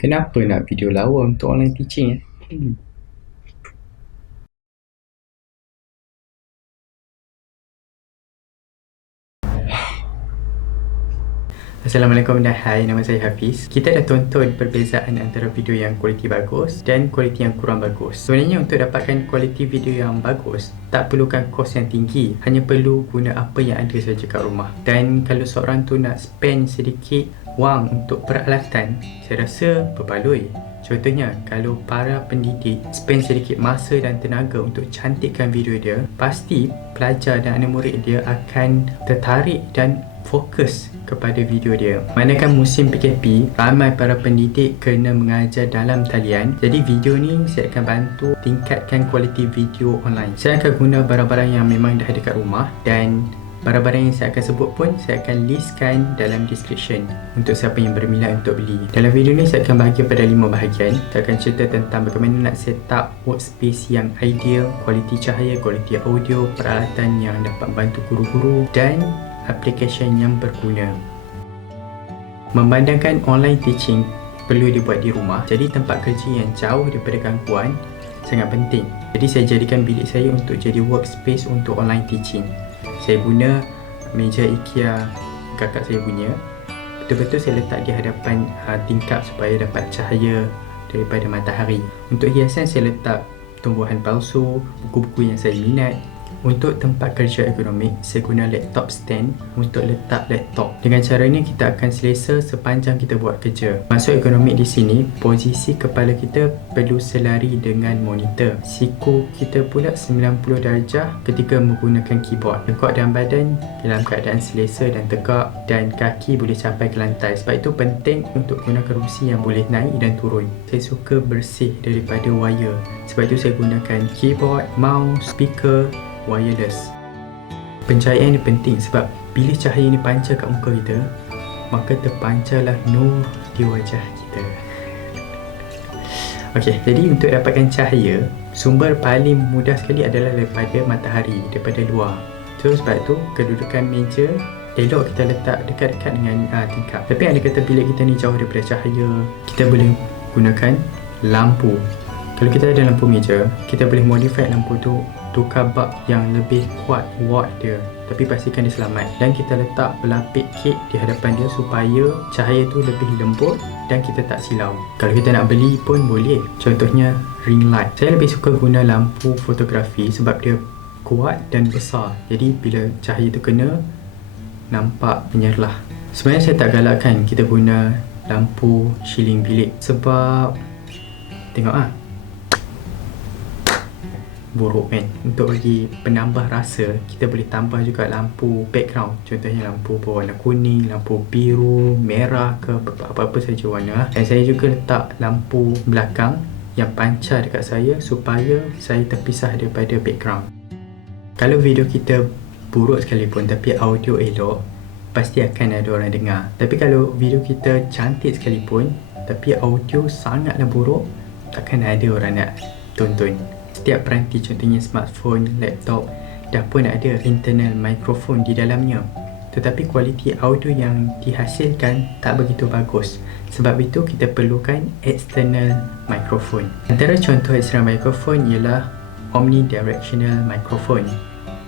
Kenapa nak video lawa untuk online teaching? Assalamualaikum dan hai, nama saya Hafiz. Kita dah tonton perbezaan antara video yang kualiti bagus dan kualiti yang kurang bagus. Sebenarnya untuk dapatkan kualiti video yang bagus, tak perlukan kos yang tinggi, hanya perlu guna apa yang ada saja kat rumah. Dan kalau seorang tu nak spend sedikit wang untuk peralatan, saya rasa berbaloi. Contohnya, kalau para pendidik spend sedikit masa dan tenaga untuk cantikkan video dia, pasti pelajar dan anak murid dia akan tertarik dan fokus kepada video dia. Manakala musim PKP, ramai para pendidik kena mengajar dalam talian. Jadi video ni saya akan bantu tingkatkan kualiti video online. Saya akan guna barang-barang yang memang dah ada kat rumah, dan barang-barang yang saya akan sebut pun saya akan listkan dalam description untuk siapa yang berminat untuk beli. Dalam video ni saya akan bahagi pada 5 bahagian. Saya akan cerita tentang bagaimana nak set up workspace yang ideal, kualiti cahaya, kualiti audio, peralatan yang dapat membantu guru-guru, dan aplikasi yang berguna. Memandangkan online teaching perlu dibuat di rumah, jadi tempat kerja yang jauh daripada gangguan sangat penting. Jadi saya jadikan bilik saya untuk jadi workspace untuk online teaching. Saya guna meja IKEA kakak saya punya. Betul-betul saya letak di hadapan tingkap supaya dapat cahaya daripada matahari. Untuk hiasan saya letak tumbuhan palsu, buku-buku yang saya minat. Untuk tempat kerja ergonomik, saya guna laptop stand untuk letak laptop. Dengan cara ini kita akan selesa sepanjang kita buat kerja. Maksud ergonomik di sini, posisi kepala kita perlu selari dengan monitor. Siku kita pula 90 darjah ketika menggunakan keyboard. Tengkok dan badan dalam keadaan selesa dan tegak, dan kaki boleh sampai ke lantai. Sebab itu penting untuk guna kerusi yang boleh naik dan turun. Saya suka bersih daripada wire. Sebab itu saya gunakan keyboard, mouse, speaker wireless. Pencahayaan ini penting sebab bila cahaya ini pancar kat muka kita, maka terpancarlah nur di wajah kita. Okey, jadi untuk dapatkan cahaya, sumber paling mudah sekali adalah daripada matahari, daripada luar. So sebab tu kedudukan meja elok kita letak dekat-dekat dengan tingkap. Tapi ada kata bila kita ni jauh daripada cahaya, kita boleh gunakan lampu. Kalau kita ada lampu meja, kita boleh modify lampu tu, tukar bulb yang lebih kuat watt dia, tapi pastikan dia selamat. Dan kita letak pelapik kek di hadapan dia supaya cahaya tu lebih lembut dan kita tak silau. Kalau kita nak beli pun boleh, contohnya ring light. Saya lebih suka guna lampu fotografi sebab dia kuat dan besar, jadi bila cahaya tu kena, nampak menyerlah. Sebenarnya saya tak galakkan kita guna lampu shilling bilik sebab tengok buruk kan. Untuk bagi penambah rasa, kita boleh tambah juga lampu background, contohnya lampu berwarna kuning, lampu biru, merah ke apa-apa saja warna. Dan saya juga letak lampu belakang yang pancar dekat saya supaya saya terpisah daripada background. Kalau video kita buruk sekalipun tapi audio elok, pasti akan ada orang dengar. Tapi kalau video kita cantik sekalipun tapi audio sangatlah buruk, takkan ada orang nak tonton. Setiap peranti, contohnya smartphone, laptop, dah pun ada internal microphone di dalamnya, tetapi kualiti audio yang dihasilkan tak begitu bagus. Sebab itu kita perlukan external microphone. Antara contoh external microphone ialah omnidirectional microphone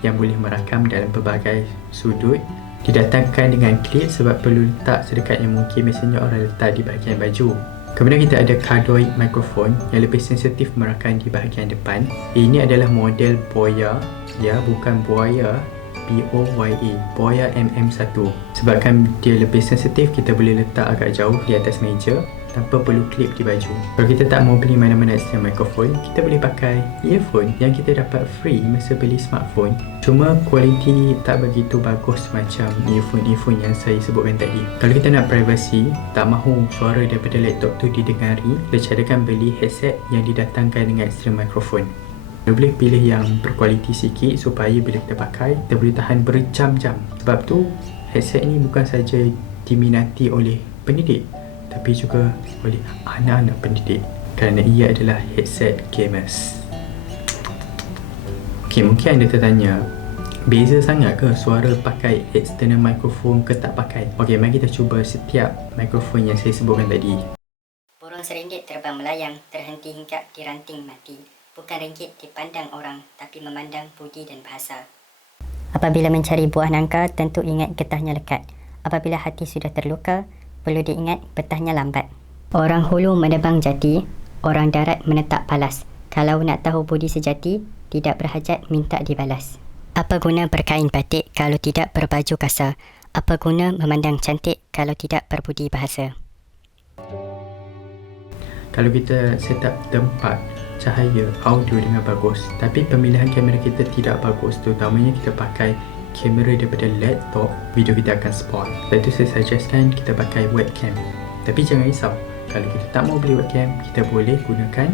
yang boleh merakam dalam pelbagai sudut. Didatangkan dengan klip sebab perlu letak sedekat yang mungkin, biasanya orang letak di bahagian baju. Kemudian kita ada cardioid microphone yang lebih sensitif merakam di bahagian depan. Ini adalah model Boya, ya, bukan Boya, B-O-Y-A, Boya MM1. Sebabkan dia lebih sensitif, kita boleh letak agak jauh di atas meja tanpa perlu klip di baju. Kalau kita tak mau beli mana-mana external microphone, kita boleh pakai earphone yang kita dapat free masa beli smartphone. Cuma kualiti tak begitu bagus macam earphone yang saya sebutkan tadi. Kalau kita nak privacy, tak mahu suara daripada laptop tu didengari, kita carakan beli headset yang didatangkan dengan external microphone. Kita boleh pilih yang berkualiti sikit supaya bila kita pakai, kita boleh tahan berjam-jam. Sebab tu headset ni bukan saja diminati oleh pendidik, tapi juga oleh anak-anak pendidik kerana ia adalah headset gamers. Okey, mungkin anda tertanya, beza sangat ke suara pakai external microphone ke tak pakai? Okey, mari kita cuba setiap microphone yang saya sebutkan tadi. Tahun RM1 terbang melayang, terhenti hinggap di ranting mati. Bukan ringgit dipandang orang, tapi memandang budi dan bahasa. Apabila mencari buah nangka, tentu ingat getahnya lekat. Apabila hati sudah terluka, perlu diingat petahnya lambat. Orang hulu menebang jati, orang darat menetap palas. Kalau nak tahu budi sejati, tidak berhajat minta dibalas. Apa guna berkain batik kalau tidak berbaju kasar? Apa guna memandang cantik kalau tidak berbudi bahasa? Kalau kita set up tempat cahaya audio dengan bagus, tapi pemilihan kamera kita tidak bagus, terutamanya kita pakai kamera daripada laptop, video kita akan spoil. Lepas tu saya suggestkan kita pakai webcam. Tapi jangan risau, kalau kita tak mau beli webcam, kita boleh gunakan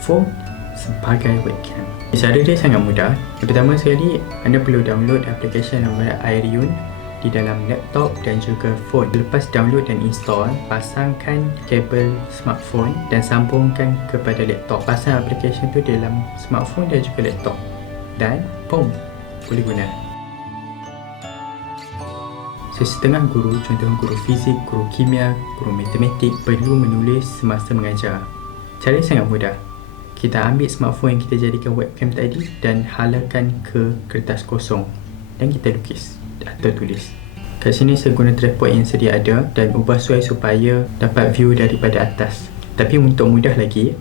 phone sebagai webcam. Cara dia sangat mudah. Yang pertama sekali, anda perlu download aplikasi namanya Airion di dalam laptop dan juga phone. Lepas download dan install, pasangkan kabel smartphone dan sambungkan kepada laptop. Pasang aplikasi tu dalam smartphone dan juga laptop, dan boom, boleh guna. Setengah guru, contohnya guru fizik, guru kimia, guru matematik, perlu menulis semasa mengajar. Cara sangat mudah. Kita ambil smartphone yang kita jadikan webcam tadi dan halakan ke kertas kosong dan kita lukis atau tulis. Kat sini saya guna tripod yang sedia ada dan ubah suai supaya dapat view daripada atas. Tapi untuk mudah lagi,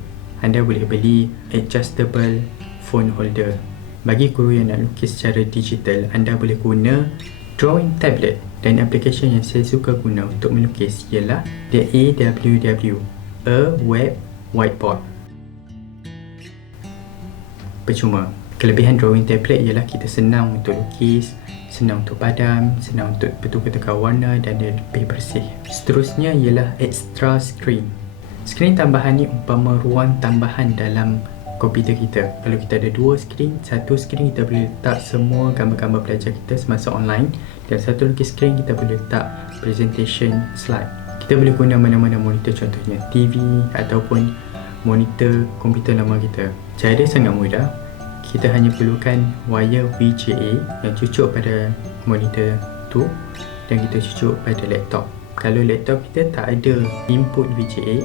anda boleh beli adjustable phone holder. Bagi guru yang nak lukis secara digital, anda boleh guna drawing tablet, dan aplikasi yang saya suka guna untuk melukis ialah the AWW, a web whiteboard. Percuma. Kelebihan drawing tablet ialah kita senang untuk lukis, senang untuk padam, senang untuk bertukar-tukar warna dan dia lebih bersih. Seterusnya ialah extra screen. Skrin tambahan ni umpama ruang tambahan dalam komputer kita. Kalau kita ada dua skrin, satu skrin kita boleh letak semua gambar-gambar pelajar kita semasa online, dan satu lagi skrin kita boleh letak presentation slide. Kita boleh guna mana-mana monitor, contohnya TV ataupun monitor komputer lama kita. Cara dia sangat mudah. Kita hanya perlukan wire VGA yang cucuk pada monitor tu dan kita cucuk pada laptop. Kalau laptop kita tak ada input VGA,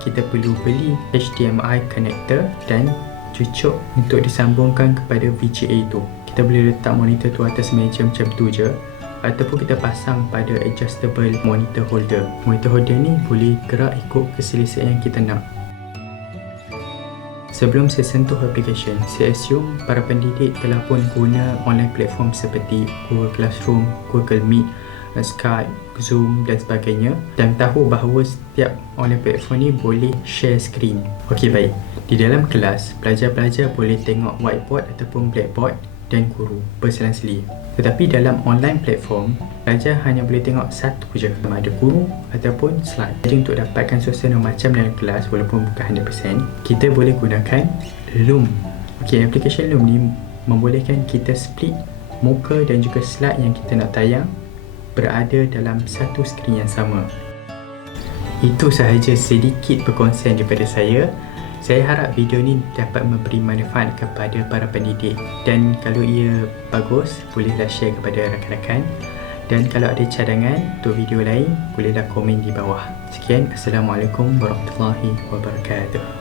kita perlu beli HDMI connector dan cucuk untuk disambungkan kepada VGA tu. Kita boleh letak monitor tu atas meja macam tu je, ataupun kita pasang pada adjustable monitor holder. Monitor holder ni boleh gerak ikut keselesaan yang kita nak. Sebelum saya sentuh aplikasi, saya assume para pendidik telah pun guna online platform seperti Google Classroom, Google Meet, Skype, Zoom dan sebagainya, dan tahu bahawa setiap online platform ni boleh share screen. Okey, baik. Di dalam kelas, pelajar-pelajar boleh tengok whiteboard ataupun blackboard dan guru berselang-seli. Tetapi dalam online platform, pelajar hanya boleh tengok satu je, sama ada guru ataupun slide. Jadi untuk dapatkan suasana macam dalam kelas walaupun bukan 100%, kita boleh gunakan Loom. Okey, aplikasi Loom ni membolehkan kita split muka dan juga slide yang kita nak tayang berada dalam satu skrin yang sama. Itu sahaja sedikit perkongsian daripada saya. Saya harap video ni dapat memberi manfaat kepada para pendidik, dan kalau ia bagus, bolehlah share kepada rakan-rakan, dan kalau ada cadangan untuk video lain, bolehlah komen di bawah. Sekian, Assalamualaikum warahmatullahi wabarakatuh.